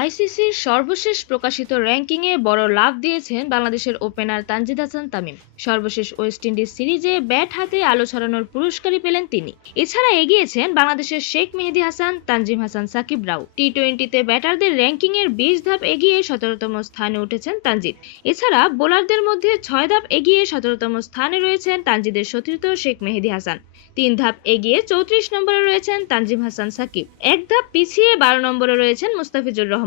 আইসিসির সর্বশেষ প্রকাশিত র্যাঙ্কিংয়ে বড় লাভ দিয়েছেন বাংলাদেশের ওপেনার তানজিদ হাসান তামিম। সর্বশেষ ওয়েস্ট ইন্ডিজ সিরিজে ব্যাট হাতে আলো ছড়ানোর পুরস্কারই পেলেন তিনি। এছাড়া এগিয়েছেন বাংলাদেশের শেখ মেহেদি হাসান, তানজিম হাসান, সাকিব রাও। টি টোয়েন্টিতে ব্যাটারদের র্যাঙ্কিংয়ের বিশ ধাপ এগিয়ে সতেরোতম স্থানে উঠেছেন তানজিদ। এছাড়া বোলারদের মধ্যে ছয় ধাপ এগিয়ে সতেরোতম স্থানে রয়েছেন তানজিদের সতীর্থ শেখ মেহেদি হাসান। তিন ধাপ এগিয়ে চৌত্রিশ নম্বরে রয়েছেন তানজিম হাসান, সাকিব। এক ধাপ পিছিয়ে বারো নম্বরে রয়েছেন মুস্তাফিজুর রহমান।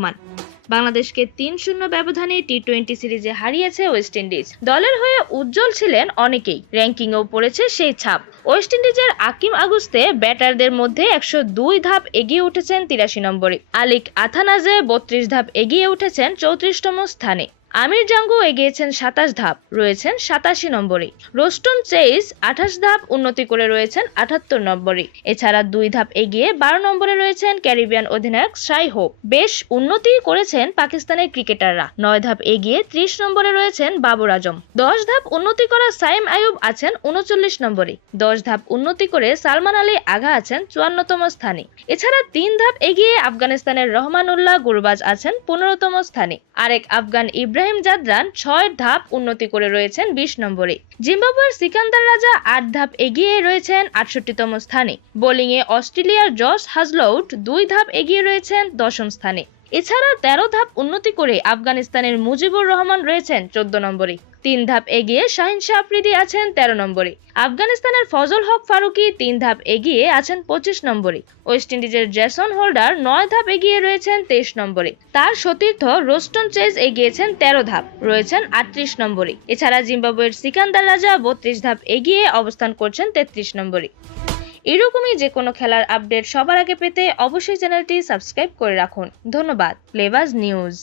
বাংলাদেশকে তিন শূন্য ব্যবধানে টি টোয়েন্টি সিরিজে হারিয়েছে ওয়েস্ট ইন্ডিজ। দলের হয়ে উজ্জ্বল ছিলেন অনেকেই। র্যাঙ্কিংয়েও পড়েছে সেই ছাপ। ওয়েস্ট ইন্ডিজের আকিম আগুস্তে ব্যাটারদের মধ্যে একশো দুই ধাপ এগিয়ে উঠেছেন তিরাশি নম্বরে। আলিক আথানাজে বত্রিশ ধাপ এগিয়ে উঠেছেন চৌত্রিশতম স্থানে। আমির জাঙ্গু এগিয়েছেন সাতাশ ধাপ, রয়েছেন সাতাশি নম্বরে রোস্টন চেইস আঠাশ ধাপ, উন্নতি করে রয়েছেন আটাত্তর নম্বরে এছাড়া দুই ধাপ এগিয়ে বারো নম্বরে রয়েছেন ক্যারিবিয়ান অধিনায়ক সাই হোপ। বেশ উন্নতি করেছেন পাকিস্তানের ক্রিকেটাররা। নয় ধাপ এগিয়ে ত্রিশ নম্বরে রয়েছেন বাবর আজম। দশ ধাপ উন্নতি করা সাইম আয়ুব আছেন উনচল্লিশ নম্বরে। দশ ধাপ উন্নতি করে সালমান আলী আগা আছেন চুয়ান্নতম স্থানে। এছাড়া তিন ধাপ এগিয়ে আফগানিস্তানের রহমানুল্লাহ গুরবাজ আছেন পনেরোতম স্থানে। আরেক আফগান ইব্রাহিম জাদরান ছয় ধাপ উন্নতি করে রয়েছেন বিশ নম্বরে। জিম্বাবুয়ের সিকান্দার রাজা আট ধাপ এগিয়ে রয়েছেন আটষট্টিতম স্থানে। বোলিংয়ে অস্ট্রেলিয়ার জস হাজলউট দুই ধাপ এগিয়ে রয়েছেন দশম স্থানে। এছাড়া তেরো ধাপ উন্নতি করে আফগানিস্তানের মুজিবুর রহমান রয়েছেন চোদ্দ নম্বরে। তিন ধাপ এগিয়ে শাহিন শাহ আফ্রিদি আছেন তেরো নম্বরে। আফগানিস্তানের ফজল হক ফারুকি তিন ধাপ এগিয়ে আছেন পঁচিশ নম্বরে। ওয়েস্ট ইন্ডিজের জেসন হোল্ডার নয় ধাপ এগিয়ে রয়েছেন তেইশ নম্বরে। তার সতীর্থ রোস্টন চেজ এগিয়েছেন তেরো ধাপ, রয়েছেন আটত্রিশ নম্বরে। এছাড়া জিম্বাবুয়ের সিকান্দার রাজা বত্রিশ ধাপ এগিয়ে অবস্থান করছেন তেত্রিশ নম্বরে। এরকমই যে কোনো খেলার আপডেট সবার আগে পেতে অবশ্যই চ্যানেলটি সাবস্ক্রাইব করে রাখুন। ধন্যবাদ। প্লেবাজ নিউজ।